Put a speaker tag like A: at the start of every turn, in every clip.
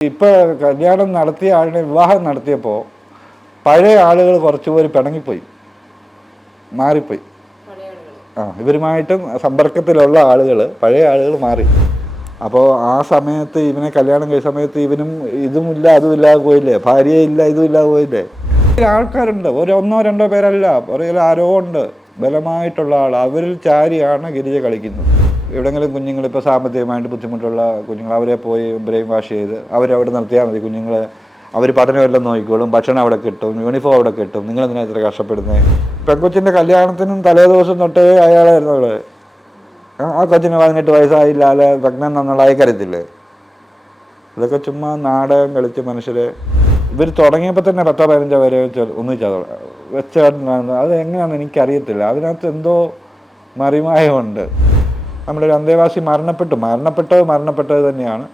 A: ഇപ്പൊ കല്യാണം നടത്തിയ ആളിനെ വിവാഹം നടത്തിയപ്പോൾ പഴയ ആളുകൾ കുറച്ചുപേർ പിണങ്ങിപ്പോയി. മാറിപ്പോയി. ആ ഇവരുമായിട്ടും സമ്പർക്കത്തിലുള്ള ആളുകൾ പഴയ ആളുകൾ മാറി. അപ്പോൾ ആ സമയത്ത് ഇവനെ കല്യാണം കഴിച്ച സമയത്ത് ഇവനും ഇതുമില്ല അതുമില്ലാതെ പോയില്ലേ? ഭാര്യയില്ല ഇതുമില്ലാതെ പോയില്ലേ? ആൾക്കാരുണ്ട്. ഒരു ഒന്നോ രണ്ടോ പേരല്ല. ഒരേ ആരോ ഉണ്ട്. ബലമായിട്ടുള്ള ആൾ അവരിൽ ചാരിയാണ് ഗിരിജ കളിക്കുന്നത്. എവിടെങ്കിലും കുഞ്ഞുങ്ങൾ ഇപ്പോൾ സാമ്പത്തികമായിട്ട് ബുദ്ധിമുട്ടുള്ള കുഞ്ഞുങ്ങൾ അവരെ പോയി ബ്രെയിൻ വാഷ് ചെയ്ത് അവരവിടെ നിർത്തിയാൽ മതി കുഞ്ഞുങ്ങളെ. അവർ പഠനമെല്ലാം നോക്കിക്കോളും ഭക്ഷണം അവിടെ കിട്ടും യൂണിഫോം അവിടെ കിട്ടും. നിങ്ങൾ എന്തിനാ ഇത്ര കഷ്ടപ്പെടുന്നത് പെൺകൊച്ചിന്റെ കല്യാണത്തിനും തലേ ദിവസം തൊട്ടേ അയാളായിരുന്നു അവൾ. ആ- കൊച്ചിന് പതിനെട്ട് വയസ്സായില്ല അല്ലെ പ്രഗ്നന്റ് എന്നുള്ള അയക്കരത്തില്ലേ ഇതൊക്കെ ചുമ്മാ നാടകം കളിച്ച് മനുഷ്യരെ. ഇവർ തുടങ്ങിയപ്പോൾ തന്നെ പത്തോ പതിനഞ്ചോ വരെ വെച്ച് ഒന്നിച്ചാ വെച്ചാണ് അത് എങ്ങനെയാണെന്ന് എനിക്കറിയത്തില്ല. അതിനകത്ത് എന്തോ മറിമായമുണ്ട് നമ്മുടെ ഒരു അന്തേവാസി മരണപ്പെട്ടു. മരണപ്പെട്ടത് മരണപ്പെട്ടത് തന്നെയാണ്.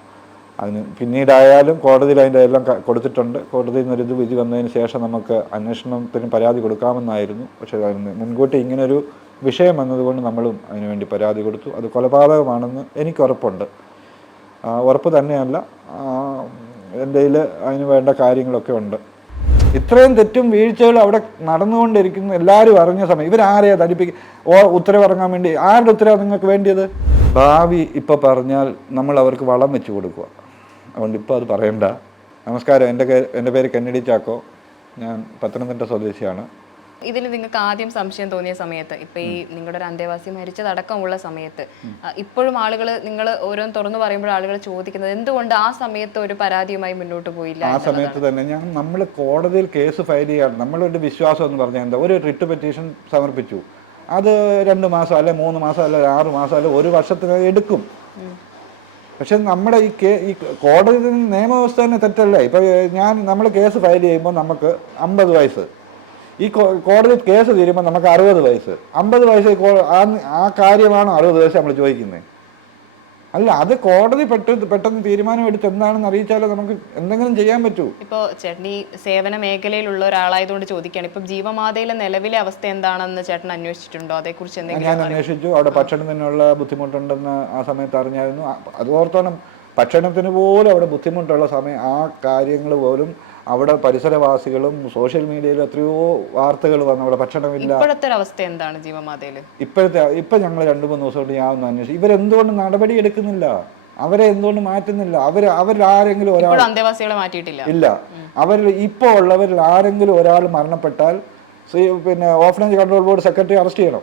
A: അതിന് പിന്നീടായാലും കോടതിയിൽ അതിന്റെ എല്ലാം കൊടുത്തിട്ടുണ്ട്. കോടതിയിൽ നിന്നൊരു ഇത് വിധി വന്നതിന് ശേഷം നമുക്ക് അന്വേഷണത്തിന് പരാതി കൊടുക്കാമെന്നായിരുന്നു. പക്ഷേ അതിന് മുൻകൂട്ടി ഇങ്ങനൊരു വിഷയം വന്നതുകൊണ്ട് നമ്മളും അതിനുവേണ്ടി പരാതി കൊടുത്തു. അത് കൊലപാതകമാണെന്ന് എനിക്ക് ഉറപ്പുണ്ട്. ഉറപ്പ് തന്നെയല്ല. എന്റെ അതിന് വേണ്ട കാര്യങ്ങളൊക്കെ ഉണ്ട്. ഇത്രയും തെറ്റും വീഴ്ചകളും അവിടെ നടന്നുകൊണ്ടിരിക്കുന്നു എല്ലാവരും അറിഞ്ഞ സമയം. ഇവരാരെയാ തടിപ്പിക്കുക ഓ ഉത്തരവിറങ്ങാൻ വേണ്ടി ആരുടെ ഉത്തരവാണ് നിങ്ങൾക്ക് വേണ്ടിയത്? ഭാവി ഇപ്പോൾ പറഞ്ഞാൽ നമ്മൾ അവർക്ക് വളം വെച്ച് കൊടുക്കുക. അതുകൊണ്ട് ഇപ്പോൾ അത് പറയണ്ട. നമസ്കാരം. എന്റെ എന്റെ പേര് കെന്നഡി ചാക്കോ. ഞാൻ പത്തനംതിട്ട സ്വദേശിയാണ്.
B: ഇതിൽ നിങ്ങൾക്ക് ആദ്യം സംശയം തോന്നിയ സമയത്ത് ഇപ്പൊ ഈ നിങ്ങളുടെ ഒരു അന്തേവാസി മരിച്ചതടക്കമുള്ള സമയത്ത് ഇപ്പോഴും ആളുകൾ നിങ്ങൾ ഓരോന്ന് തുറന്നു പറയുമ്പോൾ ആളുകൾ ചോദിക്കുന്നത് എന്തുകൊണ്ട് ആ സമയത്ത് ഒരു പരാതിയുമായി മുന്നോട്ട് പോയില്ല
A: ആ സമയത്ത് തന്നെ ഞാൻ നമ്മൾ കോടതിയിൽ കേസ് ഫയൽ ചെയ്യാൻ നമ്മളൊരു വിശ്വാസം എന്ന് പറഞ്ഞാൽ എന്താ ഒരു റിട്ട് പെറ്റീഷൻ സമർപ്പിച്ചു. അത് രണ്ട് മാസം അല്ലെ മൂന്ന് മാസം അല്ലെ ആറ് മാസം അല്ലെ ഒരു വർഷത്തിന് എടുക്കും. പക്ഷെ നമ്മുടെ ഈ കേ ഈ കോടതി നിയമവ്യവസ്ഥ തന്നെ തെറ്റല്ലേ? ഇപ്പൊ ഞാൻ നമ്മൾ കേസ് ഫയൽ ചെയ്യുമ്പോൾ നമുക്ക് അമ്പത് വയസ്സ്. ഈ കോടതി കേസ് തീരുമ്പോൾ നമുക്ക് അറുപത് വയസ്സ്. അമ്പത് വയസ്സ് ആ കാര്യമാണ് അറുപത് വയസ്സ് നമ്മൾ ചോദിക്കുന്നത് അല്ല അത് കോടതി പെട്ടെന്ന് പെട്ടെന്ന് തീരുമാനം എടുത്ത് എന്താണെന്ന് അറിയിച്ചാലേ നമുക്ക് എന്തെങ്കിലും ചെയ്യാൻ പറ്റൂ.
B: ഇപ്പോ ചേട്ടൻ ഈ സേവന മേഖലയിലുള്ള ഒരാളായതുകൊണ്ട് ചോദിക്കുകയാണ് ഇപ്പം ജീവമാതയിലെ നിലവിലെ അവസ്ഥ എന്താണെന്ന് ചേട്ടൻ അന്വേഷിച്ചിട്ടുണ്ടോ? അതേക്കുറിച്ച് എന്തെങ്കിലും
A: ഞാൻ അന്വേഷിച്ചു. അവിടെ ഭക്ഷണത്തിനുള്ള ബുദ്ധിമുട്ടുണ്ടെന്ന് ആ സമയത്ത് അറിഞ്ഞായിരുന്നു. അത് ഓർത്തോണം ഭക്ഷണത്തിന് പോലും അവിടെ ബുദ്ധിമുട്ടുള്ള സമയം ആ കാര്യങ്ങൾ പോലും അവിടെ പരിസരവാസികളും സോഷ്യൽ മീഡിയയിൽ എത്രയോ വാർത്തകൾ വന്നു. അവിടെ ഭക്ഷണമില്ല.
B: ഇപ്പോഴത്തെ അവസ്ഥ എന്താണ് ജീവമാതയിൽ
A: ഇപ്പോഴത്തെ ഇപ്പൊ ഞങ്ങൾ രണ്ട് മൂന്ന് ദിവസം കൊണ്ട് ഞാൻ ഒന്ന് അന്വേഷിച്ചു. ഇവരെന്തുകൊണ്ട് നടപടി എടുക്കുന്നില്ല? അവരെ എന്തുകൊണ്ട് മാറ്റുന്നില്ല? അവർ ആരെങ്കിലും ഒരാൾ
B: അന്തേവാസികളെ മാറ്റിയിട്ടില്ല.
A: ഇല്ല. അവരിൽ ഇപ്പോൾ ഉള്ളവരിൽ ആരെങ്കിലും ഒരാൾ മരണപ്പെട്ടാൽ പിന്നെ offline control board secretary arrest ചെയ്യണം.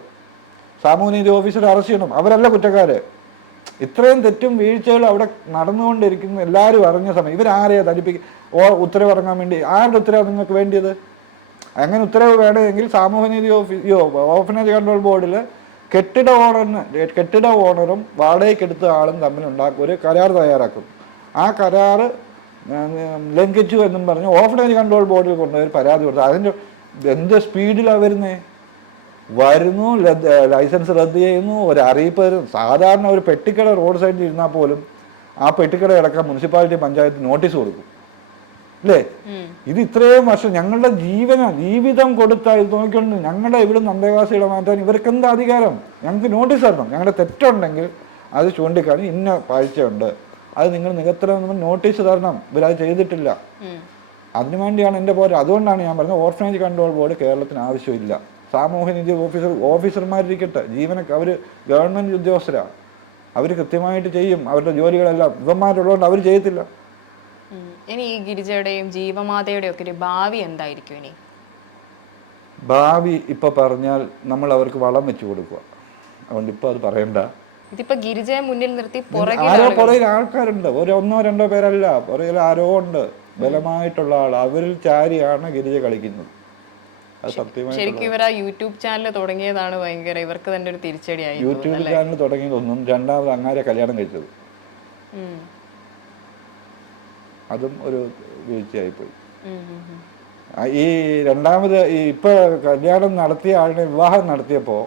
A: സാമൂഹ്യനീതി ഓഫീസർ അറസ്റ്റ് ചെയ്യണം. അവരല്ല കുറ്റക്കാര്. ഇത്രയും തെറ്റും വീഴ്ചകളും അവിടെ നടന്നുകൊണ്ടിരിക്കുന്ന എല്ലാവരും അറിഞ്ഞ സമയം. ഇവരാരെയാ തടിപ്പിക്കുക ഓ ഉത്തരവിറങ്ങാൻ വേണ്ടി? ആരുടെ ഉത്തരവ് നിങ്ങൾക്ക് വേണ്ടിയത്? അങ്ങനെ ഉത്തരവ് വേണമെങ്കിൽ സാമൂഹ്യനീതി ഓഫീസിയോ ഓഫനേജ് കൺട്രോൾ ബോർഡിൽ കെട്ടിട ഓണറിന് കെട്ടിട ഓണറും വാടകയ്ക്കെടുത്ത ആളും തമ്മിൽ ഉണ്ടാക്കും. ഒരു കരാർ തയ്യാറാക്കും. ആ കരാറ് ഉം, ലംഘിച്ചു എന്നും പറഞ്ഞ് ഓഫനേജ് കൺട്രോൾ ബോർഡിൽ കൊണ്ടുപോയി പരാതി കൊടുത്തു. അതിന്റെ എന്ത് സ്പീഡിലാണ് വരുന്നേ? വരുന്നു ലൈസൻസ് റദ്ദ് ചെയ്യുന്നു ഒരു അറിയിപ്പ് തരും. സാധാരണ ഒരു പെട്ടിക്കട റോഡ് സൈഡിൽ ഇരുന്നാൽ പോലും ആ പെട്ടിക്കട കിടക്കാൻ മുനിസിപ്പാലിറ്റി പഞ്ചായത്ത് നോട്ടീസ് കൊടുക്കും. അല്ലേ? ഇത് ഇത്രയും വർഷം ഞങ്ങളുടെ ജീവന ജീവിതം കൊടുത്ത ഇത് നോക്കിക്കൊണ്ട് ഞങ്ങളുടെ ഇവിടുന്ന് അന്തേവാസികളെ മാറ്റാൻ ഇവർക്ക് എന്താ അധികാരം? ഞങ്ങൾക്ക് നോട്ടീസ് തരണം. ഞങ്ങളുടെ തെറ്റുണ്ടെങ്കിൽ അത് ചൂണ്ടിക്കാണി ഇന്ന പാഴ്ചയുണ്ട് അത് നിങ്ങൾ നികത്തണമെന്ന് നോട്ടീസ് തരണം. ഇവരത് ചെയ്തിട്ടില്ല. അതിനുവേണ്ടിയാണ് എന്റെ പോരാ. അതുകൊണ്ടാണ് ഞാൻ പറഞ്ഞത് ഓർഫനേജ് കൺട്രോൾ ബോർഡ് കേരളത്തിന് ആവശ്യമില്ല. സാമൂഹ്യനീതി ഓഫീസർ ഓഫീസർമാരിരിക്കട്ടെ. ജീവനക്ക് അവർ ഗവൺമെന്റ് ഉദ്യോഗസ്ഥരാണ് അവർ കൃത്യമായിട്ട് ചെയ്യും. അവരുടെ ജോലികളെല്ലാം. ഇവന്മാരുള്ളതുകൊണ്ട് അവർ ചെയ്യത്തില്ല.
B: ഇനി ഈ ഗിരിജയുടെയും ജീവമാതയുടെയും ഒക്കെ ഒരു ഭാവി എന്തായിരിക്കും ഇനി?
A: ഭാവി ഇപ്പൊ പറഞ്ഞാൽ നമ്മൾ അവർക്ക് വളം വെച്ചു കൊടുക്കുക. അതുകൊണ്ട് ഇപ്പൊ അത് പറയണ്ട.
B: ഇതിപ്പോ ഗിരിജയെ മുന്നിൽ നിർത്തി
A: ആരോ പുറകിൽ ആൾക്കാരുണ്ട്. ഒരു ഒന്നോ രണ്ടോ പേരല്ല. പുറകിൽ ആരോ ഉണ്ട്. ബലമായിട്ടുള്ള ആൾ അവരിൽ ചാരിയാണ് ഗിരിജ കളിക്കുന്നത്.
B: ശരിക്കും ഇവർ ആ യൂട്യൂബ് ചാനൽ തുടങ്ങിയതാണ് ഭയങ്കര. ഇവർക്ക് തന്നെ ഒരു തിരിച്ചടിയായി
A: യൂട്യൂബ് ചാനൽ തുടങ്ങിയതൊന്നും രണ്ടാമത് അങ്ങാരെ കല്യാണം കഴിച്ചത്. അതും ഒരു
B: ഉം.
A: ആ, ഈ രണ്ടാമത് ഈ ഇപ്പൊ കല്യാണം നടത്തിയ ആളിനെ വിവാഹം നടത്തിയപ്പോ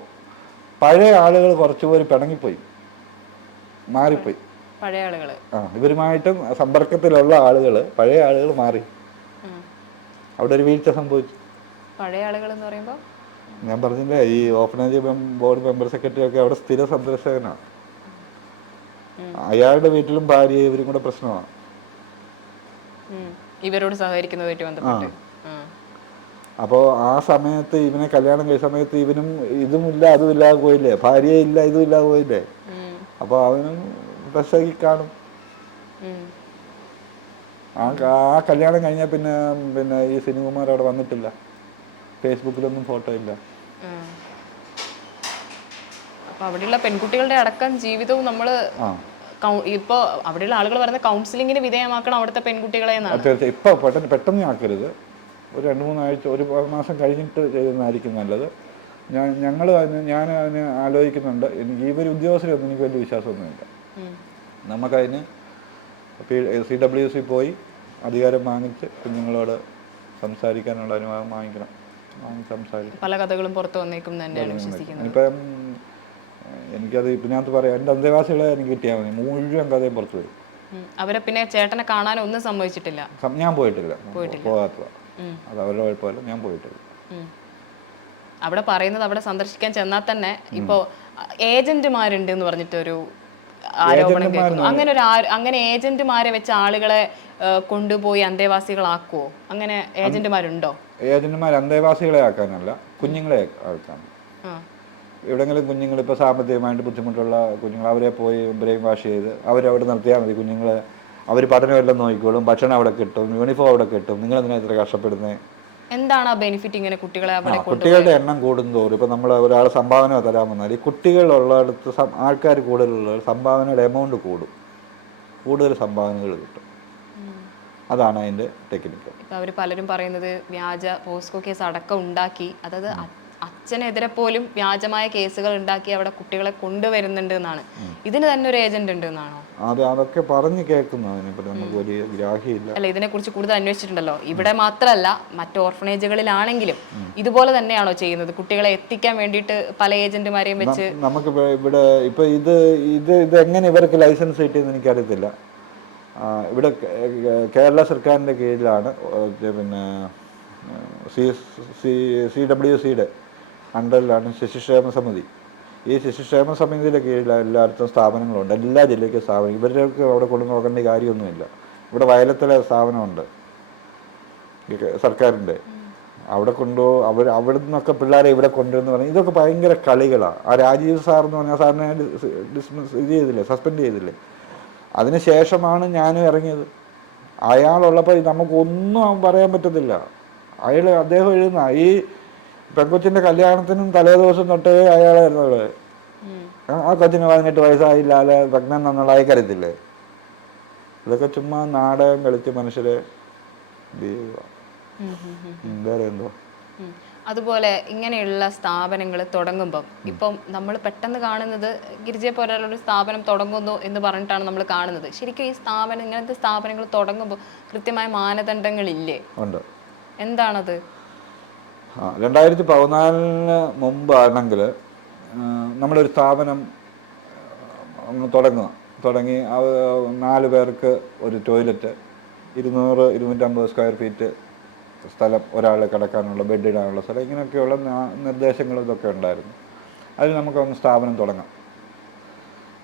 A: പഴയ ആളുകൾ കുറച്ചുപേര് പിണങ്ങിപ്പോയി. മാറിപ്പോയി.
B: പഴയ ആളുകൾ
A: ആ ഇവരുമായിട്ടും സമ്പർക്കത്തിലുള്ള ആളുകൾ പഴയ ആളുകൾ മാറി. അവിടെ ഒരു വീഴ്ച സംഭവിച്ചു.
B: പഴയ ആളുകൾ എന്ന് പറയുമ്പോൾ
A: ഞാൻ പറഞ്ഞില്ലേ ഈ ഓപ്പണേജ് ബോർഡ് മെമ്പർ സെക്രട്ടറി ഒക്കെ അവിടെ സ്ഥിര സന്ദർശകനാണ്. അയാളുടെ വീട്ടിലും ഭാര്യ ഇവരും കൂടെ പ്രശ്നമാണ്.
B: ഇവരോട് സഹകരിക്കുന്നതുമായിട്ട് ബന്ധപ്പെട്ട്.
A: അപ്പോൾ ആ സമയത്ത് ഇവനെ കല്യാണം കഴിച്ച സമയത്ത് ഇവനും ഇതുമില്ല അതും ഇല്ലാതെ പോയില്ലേ ഭാര്യയില്ല ഇതും ഇല്ലാതെ പോയില്ലേ
B: അപ്പൊ
A: അപ്പോൾ അവനും വിഷമി കാണും. ആ ആ കല്യാണം കഴിഞ്ഞാൽ പിന്നെ പിന്നെ ഈ സിനിമമാർ അവിടെ വന്നിട്ടില്ല. ഫേസ്ബുക്കിലൊന്നും ഫോട്ടോ ഇല്ല.
B: അപ്പൊ അവിടെയുള്ള പെൺകുട്ടികളുടെ അടക്കം ജീവിതവും
A: നമ്മൾ
B: ഇപ്പോ ഇപ്പൊ അവിടെയുള്ള ആളുകൾ പറയുന്ന കൗൺസിലിങ്ങിന് വിധേയമാക്കണം അവിടുത്തെ പെൺകുട്ടികളെ
A: തീർച്ചയായും. ഇപ്പോൾ പെട്ടെന്ന് പെട്ടെന്ന് ആക്കരുത്. ഒരു രണ്ട് മൂന്നാഴ്ച ഒരു മാസം കഴിഞ്ഞിട്ട് ചെയ്യുന്നതായിരിക്കും നല്ലത്. ഞാൻ ഞങ്ങൾ അതിന് ഞാൻ അതിന് ആലോചിക്കുന്നുണ്ട്. എനിക്ക് ഈ ഒരു ഉദ്യോഗസ്ഥരൊന്നും എനിക്ക് വലിയ വിശ്വാസമൊന്നുമില്ല. നമുക്കതിന് സി ഡബ്ല്യു സി പോയി അധികാരം വാങ്ങിച്ച് കുഞ്ഞുങ്ങളോട് സംസാരിക്കാനുള്ള അനുവാദം വാങ്ങിക്കണം. വാങ്ങി സംസാരിക്കും.
B: പല കഥകളും പുറത്തു വന്നേക്കും തന്നെയാണ് വിശ്വസിക്കുന്നത്.
A: ഇപ്പം എനിക്കത് ഇതിനകത്ത് പറയാം എന്റെ അന്തേവാസികളെ എനിക്ക് കിട്ടിയാൽ മതി. മുഴുവൻ കഥയും പുറത്തു വരും.
B: അവരെ പിന്നെ ചേട്ടനെ കാണാൻ ഒന്നും സമ്മതിച്ചിട്ടില്ല.
A: ഞാൻ പോയിട്ടില്ല. പോകാത്തതാണ്
B: ഉം.
A: അത് അവരുടെ കുഴപ്പമില്ല ഞാൻ പോയിട്ടില്ല.
B: അവിടെ പറയുന്നത് അവിടെ സന്ദർശിക്കാൻ ചെന്നാൽ തന്നെ ഇപ്പോ ഏജന്റുമാരുണ്ട് എന്ന് പറഞ്ഞിട്ടൊരു ആരോപണം കേൾക്കുന്നു. അങ്ങനെ ഒരു അങ്ങനെ ഏജന്റുമാരെ വെച്ച് ആളുകളെ കൊണ്ടുപോയി അന്തേവാസികളാക്കുവോ? അങ്ങനെ ഏജന്റുമാരുണ്ടോ?
A: ഏജന്റുമാർ അന്തേവാസികളെ ആക്കാനല്ല കുഞ്ഞുങ്ങളെ ആക്കാൻ എവിടെങ്കിലും കുഞ്ഞുങ്ങൾ ഇപ്പോൾ സാമ്പത്തികമായിട്ട് ബുദ്ധിമുട്ടുള്ള കുഞ്ഞുങ്ങൾ അവരെ പോയി ബ്രെയിൻ വാഷ് ചെയ്ത് അവരവിടെ നിർത്തിയാൽ മതി കുഞ്ഞുങ്ങളെ. അവർ പഠനമെല്ലാം നോക്കിക്കോളും ഭക്ഷണം അവിടെ കിട്ടും യൂണിഫോം അവിടെ കിട്ടും നിങ്ങൾ എന്തിനാ ഇത്ര കഷ്ടപ്പെടുന്നത്
B: എന്താണ് ആ ബെനിഫിറ്റ് ഇങ്ങനെ കുട്ടികളെ അവിടെ
A: കുട്ടികളുടെ എണ്ണം കൂടുന്തോറും ഇപ്പം നമ്മൾ ഒരാൾ സംഭാവന തരാൻ വന്നാൽ ഈ കുട്ടികളുള്ളിടത്ത് ആൾക്കാർ കൂടുതലുള്ള സംഭാവനയുടെ എമൗണ്ട് കൂടും. കൂടുതൽ സംഭാവനകൾ കിട്ടും. അതാണ് അതിന്റെ ടെക്നിക്ക്
B: അവർ പലരും പറയുന്നത് വ്യാജ പോസ്കോ കേസ് അടക്കം ഉണ്ടാക്കി. അതായത് അച്ഛനെതിരെ പോലും വ്യാജമായ കേസുകൾ ഉണ്ടാക്കി അവിടെ കുട്ടികളെ കൊണ്ടുവരുന്നുണ്ട് എന്നാണ്. ഇതിന് തന്നെ ഒരു ഏജന്റ് ഉണ്ട് എന്നാണോ?
A: അത് അതൊക്കെ പറഞ്ഞു കേൾക്കുന്നു അതിനിപ്പോൾ നമുക്ക് വലിയ ഗ്രാഹ്യമില്ല.
B: അല്ല ഇതിനെ കുറിച്ച് കൂടുതൽ അന്വേഷിച്ചിട്ടുണ്ടല്ലോ. ഇവിടെ മാത്രമല്ല മറ്റു ഓർഫനേജുകളിലാണെങ്കിലും ഇതുപോലെ തന്നെയാണോ ചെയ്യുന്നത്? കുട്ടികളെ എത്തിക്കാൻ വേണ്ടിയിട്ട് പല ഏജന്റുമാരെയും വെച്ച്
A: നമുക്ക് ഇവിടെ ഇപ്പൊ ഇത് ഇത് ഇത് എങ്ങനെ ഇവർക്ക് ലൈസൻസ് കിട്ടിയെന്ന് എനിക്കറിയത്തില്ല. ഇവിടെ കേരള സർക്കാരിന്റെ കീഴിലാണ് പിന്നെ സി സി സി ഡബ്ല്യു സിയുടെ അണ്ടറിലാണ് ശിശുക്ഷേമ സമിതി. ഈ ശിശുക്ഷേമ സമിതിയുടെ കീഴിൽ എല്ലായിടത്തും സ്ഥാപനങ്ങളുണ്ട്. എല്ലാ ജില്ലയ്ക്കും സ്ഥാപനം. ഇവരൊക്കെ അവിടെ കൊണ്ടു നോക്കേണ്ട കാര്യമൊന്നുമില്ല. ഇവിടെ വയലത്തിലെ സ്ഥാപനമുണ്ട്. സർക്കാരിന്റെ. അവിടെ കൊണ്ടോ അവർ അവിടെ നിന്നൊക്കെ പിള്ളേരെ ഇവിടെ കൊണ്ടുവന്ന് പറഞ്ഞാൽ ഇതൊക്കെ ഭയങ്കര കളികളാണ്. ആ രാജീവ് സാർ എന്ന് പറഞ്ഞാൽ സാറിനെ ഡിസ്മിസ് ഇത് ചെയ്തില്ലേ? സസ്പെൻഡ് ചെയ്തില്ലേ? അതിനുശേഷമാണ് ഞാനും ഇറങ്ങിയത്. അയാളുള്ളപ്പോൾ നമുക്കൊന്നും പറയാൻ പറ്റത്തില്ല. അയാൾ അദ്ദേഹം എഴുതുന്ന ഈ പെൺകൊച്ചിന്റെ കല്യാണത്തിനും തലേ ദിവസം തൊട്ടേ അയാളായിരുന്നു അവിടെ
B: ഉം.
A: ആ- കൊച്ചിന് പതിനെട്ട് വയസ്സായില്ല അല്ലെ ഭഗ്നം എന്നുള്ളതായി കരുതില്ലേ ഇതൊക്കെ ചുമ്മാ നാടകം കളിച്ച് മനുഷ്യരെ വേറെ എന്തോ.
B: അതുപോലെ ഇങ്ങനെയുള്ള സ്ഥാപനങ്ങൾ തുടങ്ങുമ്പം ഇപ്പം നമ്മൾ പെട്ടെന്ന് കാണുന്നത് ഗിരിജയെ പോലുള്ള ഒരു സ്ഥാപനം തുടങ്ങുന്നു എന്ന് പറഞ്ഞിട്ടാണ് നമ്മൾ കാണുന്നത്. ശരിക്കും ഈ സ്ഥാപനം ഇങ്ങനത്തെ സ്ഥാപനങ്ങൾ തുടങ്ങുമ്പോൾ കൃത്യമായ മാനദണ്ഡങ്ങളില്ലേ?
A: ഉണ്ട്.
B: എന്താണത്?
A: രണ്ടായിരത്തി പതിനാലിന് മുമ്പാണെങ്കിൽ നമ്മളൊരു സ്ഥാപനം തുടങ്ങുക. തുടങ്ങി നാല് പേർക്ക് ഒരു ടോയ്ലറ്റ് ഇരുന്നൂറ് ഇരുന്നൂറ്റമ്പത് സ്ക്വയർ ഫീറ്റ് സ്ഥലം ഒരാൾ കിടക്കാനുള്ള ബെഡ് ഇടാനുള്ള സ്ഥലം ഇങ്ങനെയൊക്കെയുള്ള നാ- നിർദ്ദേശങ്ങളും ഇതൊക്കെ ഉണ്ടായിരുന്നു. അതിൽ നമുക്ക് ഒന്ന് സ്ഥാപനം തുടങ്ങാം.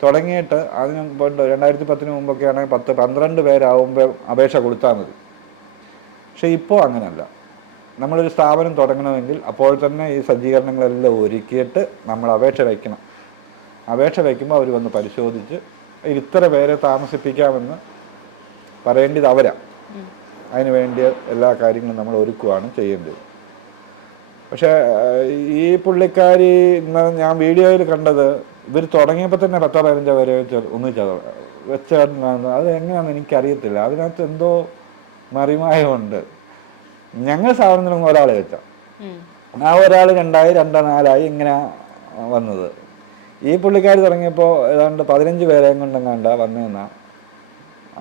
A: തുടങ്ങിയിട്ട് അതിന് പണ്ട് രണ്ടായിരത്തി പത്തിന് മുമ്പൊക്കെ ആണെങ്കിൽ പത്ത് പന്ത്രണ്ട് പേരാകുമ്പോൾ അപേക്ഷ കൊടുത്താൽ മതി. പക്ഷേ ഇപ്പോൾ അങ്ങനെയല്ല നമ്മളൊരു സ്ഥാപനം തുടങ്ങണമെങ്കിൽ അപ്പോൾ തന്നെ ഈ സജ്ജീകരണങ്ങളെല്ലാം ഒരുക്കിയിട്ട് നമ്മൾ അപേക്ഷ വയ്ക്കണം. അപേക്ഷ വയ്ക്കുമ്പോൾ അവർ വന്ന് പരിശോധിച്ച് ഇത്ര പേരെ താമസിപ്പിക്കാമെന്ന് പറയേണ്ടത് അവരാ. അതിന് വേണ്ടിയ എല്ലാ കാര്യങ്ങളും നമ്മൾ ഒരുക്കുകയാണ് ചെയ്യേണ്ടത്. പക്ഷേ ഈ പുള്ളിക്കാരി ഞാൻ വീഡിയോയിൽ കണ്ടത് ഇവർ തുടങ്ങിയപ്പോൾ തന്നെ പത്തോ പതിനഞ്ചോ പേരെ വെച്ച് ഒന്നിച്ചത് വെച്ചാണ് അത് എങ്ങനെയാണെന്ന് എനിക്കറിയത്തില്ല. അതിനകത്ത് എന്തോ മറിമായമുണ്ട് ഞങ്ങൾ സ്ഥാപനത്തിലും ഒരാളെ വെച്ച. ആ ഒരാൾ രണ്ടായി രണ്ടോ നാലായി ഇങ്ങനെ വന്നത്. ഈ പുള്ളിക്കാർ തുടങ്ങിയപ്പോൾ ഏതാണ്ട് പതിനഞ്ച് പേരെയും കൊണ്ടെങ്ങാണ്ട വന്നതെന്ന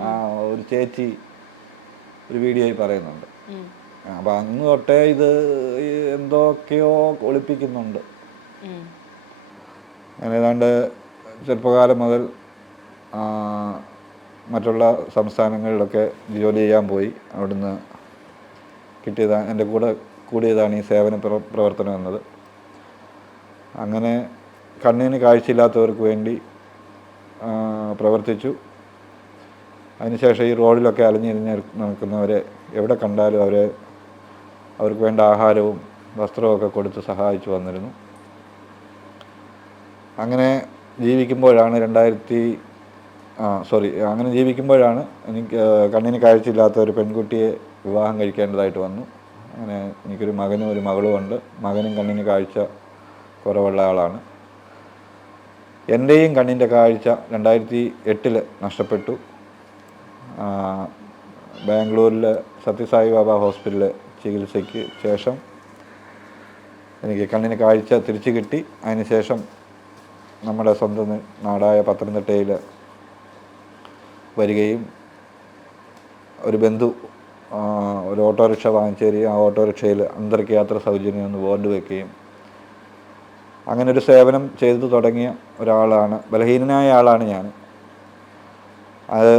A: ആ ഒരു ചേച്ചി ഒരു വീഡിയോയിൽ പറയുന്നുണ്ട്. അപ്പം അന്ന് തൊട്ടേ ഇത് എന്തൊക്കെയോ ഒളിപ്പിക്കുന്നുണ്ട്. ഏതാണ്ട് ചെറുപ്പകാലം മുതൽ മറ്റുള്ള സംസ്ഥാനങ്ങളിലൊക്കെ ജോലി ചെയ്യാൻ പോയി. അവിടുന്ന് കിട്ടിയതാണ് എന്റെ കൂടെ കൂടിയതാണ് ഈ സേവന പ്ര- പ്രവർത്തനം എന്നത്. അങ്ങനെ കണ്ണിന് കാഴ്ചയില്ലാത്തവർക്ക് വേണ്ടി പ്രവർത്തിച്ചു. അതിനുശേഷം ഈ റോഡിലൊക്കെ അലഞ്ഞിരിഞ്ഞ് നിൽക്കുന്നവരെ എവിടെ കണ്ടാലും അവരെ അവർക്ക് വേണ്ട ആഹാരവും വസ്ത്രമൊക്കെ കൊടുത്ത് സഹായിച്ചു വന്നിരുന്നു. അങ്ങനെ ജീവിക്കുമ്പോഴാണ് രണ്ടായിരത്തി സോറി അങ്ങനെ ജീവിക്കുമ്പോഴാണ് എനിക്ക് കണ്ണിന് കാഴ്ചയില്ലാത്ത ഒരു പെൺകുട്ടിയെ വിവാഹം കഴിക്കേണ്ടതായിട്ട് വന്നു. അങ്ങനെ എനിക്കൊരു മകനും ഒരു മകളുമുണ്ട് മകനും കണ്ണിന് കാഴ്ച കുറവുള്ള ആളാണ്. എന്റെയും കണ്ണിന്റെ കാഴ്ച രണ്ടായിരത്തി എട്ടിൽ നഷ്ടപ്പെട്ടു. ബാംഗ്ലൂരിൽ സത്യസായി ബാബ ഹോസ്പിറ്റലിൽ ചികിത്സയ്ക്ക് ശേഷം എനിക്ക് കണ്ണിന് കാഴ്ച തിരിച്ചു കിട്ടി. അതിനുശേഷം നമ്മുടെ സ്വന്തം നാടായ പത്തനംതിട്ടയിൽ വരികയും ഒരു ബന്ധു ഒരു ഓട്ടോറിക്ഷ വാങ്ങിച്ചു തരികയും ആ ഓട്ടോറിക്ഷയിൽ അന്തർക്ക് യാത്ര സൗജന്യം എന്ന് ബോർഡ് വെക്കുകയും അങ്ങനെ ഒരു സേവനം ചെയ്തു തുടങ്ങിയ ഒരാളാണ് ബലഹീനനായ ആളാണ് ഞാൻ. അത്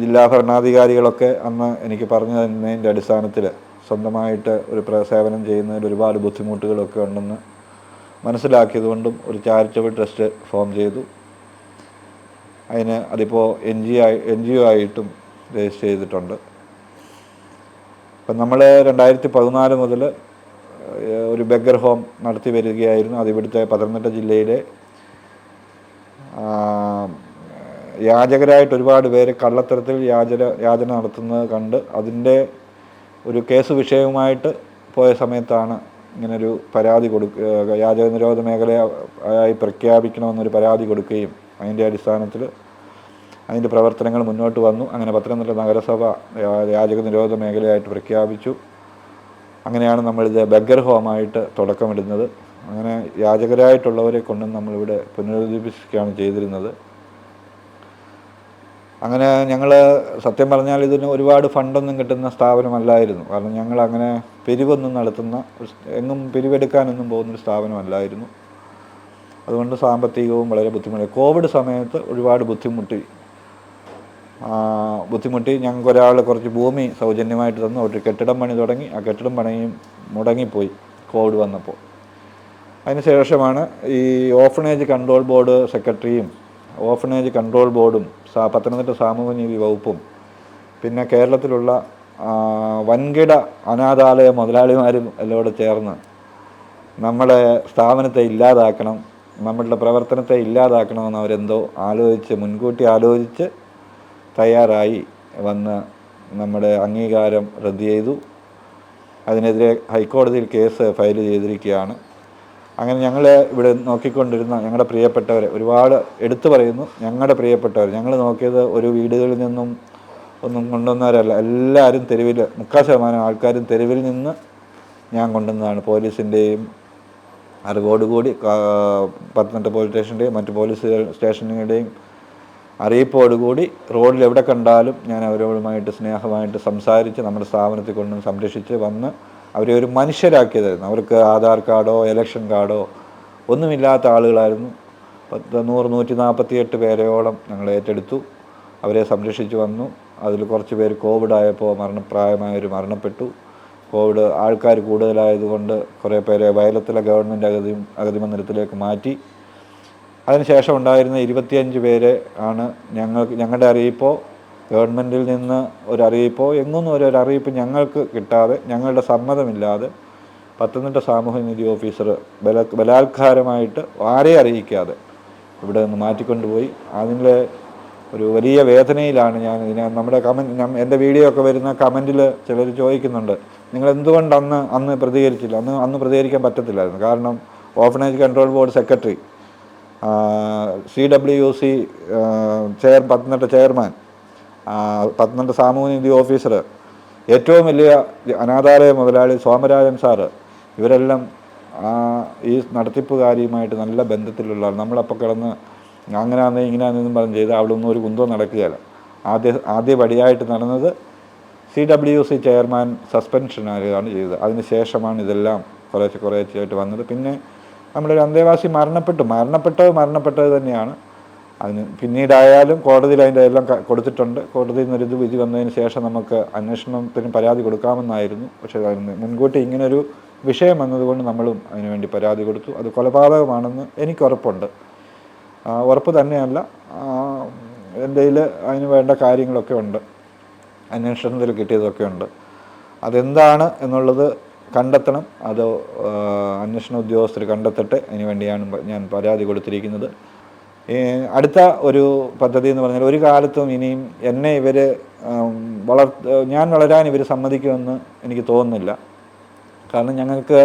A: ജില്ലാ ഭരണാധികാരികളൊക്കെ അന്ന് എനിക്ക് പറഞ്ഞു തന്നതിന്റെ അടിസ്ഥാനത്തിൽ സ്വന്തമായിട്ട് ഒരു പ്രസേവനം ചെയ്യുന്നതിൽ ഒരുപാട് ബുദ്ധിമുട്ടുകളൊക്കെ ഉണ്ടെന്ന് മനസ്സിലാക്കിയതുകൊണ്ടും ഒരു ചാരിറ്റബിൾ ട്രസ്റ്റ് ഫോം ചെയ്തു. അതിന് അതിപ്പോൾ എൻ ജി ആയി എൻ ജി ഒ ആയിട്ടും രജിസ്റ്റർ ചെയ്തിട്ടുണ്ട്. അപ്പം നമ്മൾ രണ്ടായിരത്തി പതിനാല് മുതൽ ഒരു ബെഗർ ഹോം നടത്തി വരികയായിരുന്നു. അത് ഇവിടുത്തെ പത്തനംതിട്ട ജില്ലയിലെ യാചകരായിട്ട് ഒരുപാട് പേര് കള്ളത്തരത്തിൽ യാചന യാചന നടത്തുന്നത് കണ്ട് അതിന്റെ ഒരു കേസ് വിഷയവുമായിട്ട് പോയ സമയത്താണ് ഇങ്ങനൊരു പരാതി കൊടുക്കുക യാചക നിരോധ മേഖലയായി പ്രഖ്യാപിക്കണമെന്നൊരു പരാതി കൊടുക്കുകയും അതിന്റെ അടിസ്ഥാനത്തിൽ അതിന്റെ പ്രവർത്തനങ്ങൾ മുന്നോട്ട് വന്നു. അങ്ങനെ പത്തനംതിട്ട നഗരസഭ യാചക നിരോധ മേഖലയായിട്ട് പ്രഖ്യാപിച്ചു. അങ്ങനെയാണ് നമ്മളിത് ബഗർ ഹോമായിട്ട് തുടക്കമിടുന്നത്. അങ്ങനെ യാചകരായിട്ടുള്ളവരെ കൊണ്ടും നമ്മളിവിടെ പുനരുദ്ധരിപ്പിക്കുകയാണ് ചെയ്തിരുന്നത്. അങ്ങനെ ഞങ്ങൾ സത്യം പറഞ്ഞാൽ ഇതിന് ഒരുപാട് ഫണ്ടൊന്നും കിട്ടുന്ന സ്ഥാപനമല്ലായിരുന്നു. കാരണം ഞങ്ങൾ അങ്ങനെ പിരിവൊന്നും നടത്തുന്ന എങ്ങും പിരിവെടുക്കാനൊന്നും പോകുന്നൊരു സ്ഥാപനമല്ലായിരുന്നു. അതുകൊണ്ട് സാമ്പത്തികവും വളരെ ബുദ്ധിമുട്ടി കോവിഡ് സമയത്ത് ഒരുപാട് ബുദ്ധിമുട്ടി. ബുദ്ധിമുട്ടി ഞങ്ങൾക്ക് ഒരാൾ കുറച്ച് ഭൂമി സൗജന്യമായിട്ട് തന്നു. ഒരു കെട്ടിടം പണി തുടങ്ങി. ആ കെട്ടിടം പണിയും മുടങ്ങിപ്പോയി. കോവിഡ് വന്നപ്പോൾ. അതിനുശേഷമാണ് ഈ ഓഫണേജ് കൺട്രോൾ ബോർഡ് സെക്രട്ടറിയും ഓഫണേജ് കൺട്രോൾ ബോർഡും സാ പത്തനംതിട്ട സാമൂഹ്യനീതി വകുപ്പും പിന്നെ കേരളത്തിലുള്ള വൻകിട അനാഥാലയ മുതലാളിമാരും എല്ലാം കൂടെ ചേർന്ന് നമ്മളെ സ്ഥാപനത്തെ ഇല്ലാതാക്കണം നമ്മളുടെ പ്രവർത്തനത്തെ ഇല്ലാതാക്കണമെന്ന് അവരെന്തോ ആലോചിച്ച് മുൻകൂട്ടി ആലോചിച്ച് തയ്യാറായി വന്ന് നമ്മുടെ അംഗീകാരം റദ്ദ് ചെയ്തു. അതിനെതിരെ ഹൈക്കോടതിയിൽ കേസ് ഫയൽ ചെയ്തിരിക്കുകയാണ്. അങ്ങനെ ഞങ്ങൾ ഇവിടെ നോക്കിക്കൊണ്ടിരുന്ന ഞങ്ങളുടെ പ്രിയപ്പെട്ടവരെ ഒരുപാട് എടുത്തു പറയുന്നു ഞങ്ങളുടെ പ്രിയപ്പെട്ടവർ ഞങ്ങൾ നോക്കിയത് ഒരു വീടുകളിൽ നിന്നും ഒന്നും കൊണ്ടുവന്നവരല്ല. എല്ലാവരും തെരുവിൽ മുക്കാൽ ശതമാനം ആൾക്കാരും തെരുവിൽ നിന്ന് ഞാൻ കൊണ്ടുവന്നതാണ്. പോലീസിന്റെയും അറിവോടുകൂടി പത്തനംതിട്ട പോലീസ് സ്റ്റേഷന്റെയും മറ്റ് പോലീസ് സ്റ്റേഷനുകളുടെയും അറിയിപ്പോടുകൂടി റോഡിൽ എവിടെ കണ്ടാലും ഞാൻ അവരോടുമായിട്ട് സ്നേഹമായിട്ട് സംസാരിച്ച് നമ്മുടെ സ്ഥാപനത്തിൽ കൊണ്ടും സംരക്ഷിച്ച് വന്ന് അവരെ ഒരു മനുഷ്യരാക്കിയതായിരുന്നു അവർക്ക് ആധാർ കാർഡോ ഇലക്ഷൻ കാർഡോ ഒന്നുമില്ലാത്ത ആളുകളായിരുന്നു. പത്ത് നൂറ് നൂറ്റി നാൽപ്പത്തി എട്ട് പേരെയോളം ഞങ്ങൾ ഏറ്റെടുത്തു. അവരെ സംരക്ഷിച്ചു വന്നു. അതിൽ കുറച്ച് പേര് കോവിഡ് ആയപ്പോൾ മരണപ്രായമായവർ മരണപ്പെട്ടു. കോവിഡ് ആൾക്കാർ കൂടുതലായതുകൊണ്ട് കുറേ പേരെ വയലത്തിലെ ഗവൺമെന്റ് അഗതി അഗതി മന്ദിരത്തിലേക്ക് മാറ്റി. അതിനുശേഷം ഉണ്ടായിരുന്ന ഇരുപത്തിയഞ്ച് പേരെ ആണ് ഞങ്ങൾക്ക് ഞങ്ങളുടെ അറിയിപ്പോ ഗവൺമെന്റിൽ നിന്ന് ഒരറിയിപ്പോ എങ്ങും ഒരു അറിയിപ്പ് ഞങ്ങൾക്ക് കിട്ടാതെ ഞങ്ങളുടെ സമ്മതമില്ലാതെ പത്തനംതിട്ട സാമൂഹ്യനീതി ഓഫീസർ ബല ബലാത്കാരമായിട്ട് ആരെയും അറിയിക്കാതെ ഇവിടെ നിന്ന് മാറ്റിക്കൊണ്ടുപോയി. അതിന്റെ ഒരു വലിയ വേദനയിലാണ് ഞാൻ ഇതിനെ നമ്മുടെ കമന്റ് എന്റെ വീഡിയോ ഒക്കെ വരുന്ന കമന്റിൽ ചിലർ ചോദിക്കുന്നുണ്ട് നിങ്ങൾ എന്തുകൊണ്ട് അന്ന് അന്ന് പ്രതികരിച്ചില്ല? അന്ന് അന്ന് പ്രതികരിക്കാൻ പറ്റത്തില്ലായിരുന്നു. കാരണം orphanage control board secretary C W U C chair Pathanamthitta chairman Pathanamthitta സാമൂഹ്യനീതി ഓഫീസർ ഏറ്റവും വലിയ അനാഥാലയ മുതലാളി സോമരാജൻ സാറ് ഇവരെല്ലാം ഈ നടത്തിപ്പുകാരിയുമായിട്ട് നല്ല ബന്ധത്തിലുള്ള. നമ്മളപ്പോൾ കിടന്ന് അങ്ങനെയാന്ന് ഇങ്ങനെയാണെന്നും പറഞ്ഞ് ചെയ്ത് അവിടെ ഒന്നും ഒരു കുന്തവും നടക്കുകയില്ല. ആദ്യ ആദ്യ പടിയായിട്ട് നടന്നത് സി ഡബ്ല്യു സി ചെയർമാൻ സസ്പെൻഷനാണ് ചെയ്തത്. അതിന് ശേഷമാണ് ഇതെല്ലാം കുറേശ്ശെ കുറേശ്ശെയായിട്ട് വന്നത്. പിന്നെ നമ്മുടെ ഒരു അന്തേവാസി മരണപ്പെട്ടു. മരണപ്പെട്ടത് മരണപ്പെട്ടത് തന്നെയാണ്. അതിന് പിന്നീടായാലും കോടതിയിൽ അതിന്റെ എല്ലാം കൊടുത്തിട്ടുണ്ട്. കോടതിയിൽ നിന്നൊരു ഇത് വിധി വന്നതിന് ശേഷം നമുക്ക് അന്വേഷണത്തിന് പരാതി കൊടുക്കാമെന്നായിരുന്നു. പക്ഷേ അതിന് മുൻകൂട്ടി ഇങ്ങനൊരു വിഷയം വന്നതുകൊണ്ട് നമ്മളും അതിനുവേണ്ടി പരാതി കൊടുത്തു. അത് കൊലപാതകമാണെന്ന് എനിക്ക് ഉറപ്പുണ്ട്. ഉറപ്പ് തന്നെയല്ല. എന്റെ അതിന് വേണ്ട കാര്യങ്ങളൊക്കെ ഉണ്ട്. അന്വേഷണത്തിൽ കിട്ടിയതൊക്കെ ഉണ്ട്. അതെന്താണ് എന്നുള്ളത് കണ്ടെത്തണം. അത് അന്വേഷണ ഉദ്യോഗസ്ഥർ കണ്ടെത്തട്ടെ. അതിനുവേണ്ടിയാണ് ഞാൻ പരാതി കൊടുത്തിരിക്കുന്നത്. അടുത്ത ഒരു പദ്ധതി എന്ന് പറഞ്ഞാൽ ഒരു കാലത്തും ഇനിയും എന്നെ ഇവർ വളർ ഞാൻ വളരാൻ ഇവർ സമ്മതിക്കുമെന്ന് എനിക്ക് തോന്നുന്നില്ല. കാരണം ഞങ്ങൾക്ക്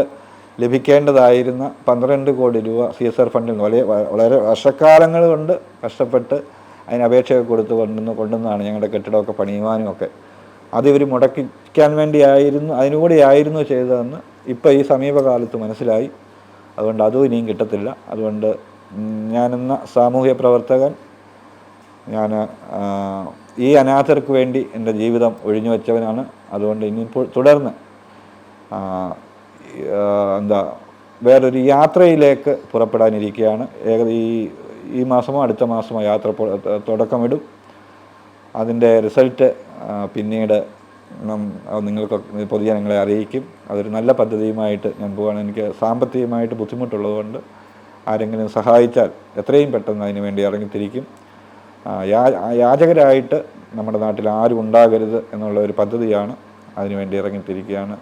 A: ലഭിക്കേണ്ടതായിരുന്ന പന്ത്രണ്ട് കോടി രൂപ സി എസ് ആർ ഫണ്ടിൽ നിന്ന് വളരെ വളരെ വർഷക്കാലങ്ങൾ കൊണ്ട് കഷ്ടപ്പെട്ട് അതിന് അപേക്ഷയൊക്കെ കൊടുത്ത് കൊണ്ടുവന്ന് കൊണ്ടുവന്നാണ് ഞങ്ങളുടെ കെട്ടിടമൊക്കെ പണിയുവാനും ഒക്കെ അത് ഇവർ മുടക്കിക്കാൻ വേണ്ടിയായിരുന്നു അതിനുകൂടിയായിരുന്നു ചെയ്തതെന്ന് ഇപ്പോൾ ഈ സമീപകാലത്ത് മനസ്സിലായി. അതുകൊണ്ട് അതും ഇനിയും കിട്ടത്തില്ല. അതുകൊണ്ട് ഞാനെന്ന സാമൂഹ്യ പ്രവർത്തകൻ ഞാൻ ഈ അനാഥർക്ക് വേണ്ടി എന്റെ ജീവിതം ഒഴിഞ്ഞു വെച്ചവനാണ്. അതുകൊണ്ട് ഇനിയിപ്പോൾ തുടർന്ന് എന്താ വേറൊരു യാത്രയിലേക്ക് പുറപ്പെടാനിരിക്കുകയാണ്. ഏകദേശം ഈ ഈ മാസമോ അടുത്ത മാസമോ യാത്ര തുടക്കമിടും. അതിന്റെ റിസൾട്ട് പിന്നീട് നിങ്ങൾക്ക് പൊതുജനങ്ങളെ അറിയിക്കും. അതൊരു നല്ല പദ്ധതിയുമായിട്ട് ഞാൻ പോവുകയാണ് എനിക്ക് സാമ്പത്തികമായിട്ട് ബുദ്ധിമുട്ടുള്ളതുകൊണ്ട് ആരെങ്കിലും സഹായിച്ചാൽ എത്രയും പെട്ടെന്ന് അതിന് വേണ്ടി ഇറങ്ങിത്തിരിക്കും. യാചകരായിട്ട് നമ്മുടെ നാട്ടിൽ ആരും ഉണ്ടാകരുത് എന്നുള്ള ഒരു പദ്ധതിയാണ് അതിനുവേണ്ടി ഇറങ്ങിത്തിരിക്കുകയാണ്.